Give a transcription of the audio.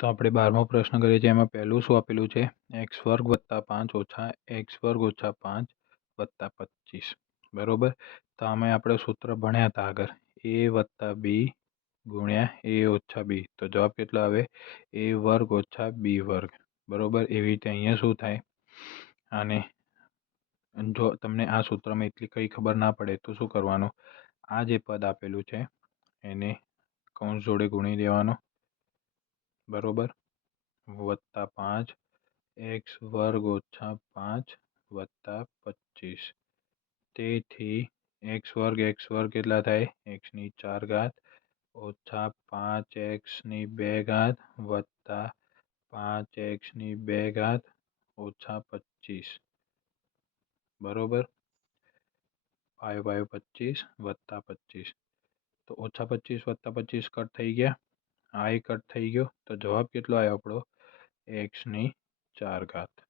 તો આપણે બારમો પ્રશ્ન કરીએ છીએ. એમાં પહેલું શું આપેલું છે? એક્સ વર્ગ વત્તા પાંચ ઓછા એક્સ વર્ગ ઓછા પાંચ વત્તા પચીસ. બરાબર? તો આમાં આપણે સૂત્ર ભણ્યા હતા આગળ. એ વત્તા બી ગુણ્યા એ ઓછા બી. તો જવાબ કેટલો આવે? એ વર્ગ ઓછા બી વર્ગ. બરાબર? એવી રીતે અહીંયા શું થાય? અને જો તમને આ સૂત્રમાં એટલી કંઈ ખબર ના પડે તો શું કરવાનું? આ જે પદ આપેલું છે, એને કૌંસ જોડે ગુણી દેવાનો बराबर? वत्ता पाँच, एक्स वर्ग ओछा पाँच, वत्ता पच्चीस। तेथी, एक्स वर्ग एक्स वर्ग के थाई एक्स चार घात, ओछा पाँच, एक्स बे घात, वत्ता पाँच, एक्स बे घात, ओछा पच्चीस। बराबर? पायो पायो पच्चीस, वत्ता पच्चीस। तो ओछा पच्चीस, वत्ता पच्चीस कट थी गया। આ કટ થઈ ગયો. તો જવાબ કેટલો આવ્યો આપણો? એક્સની ચાર ઘાત.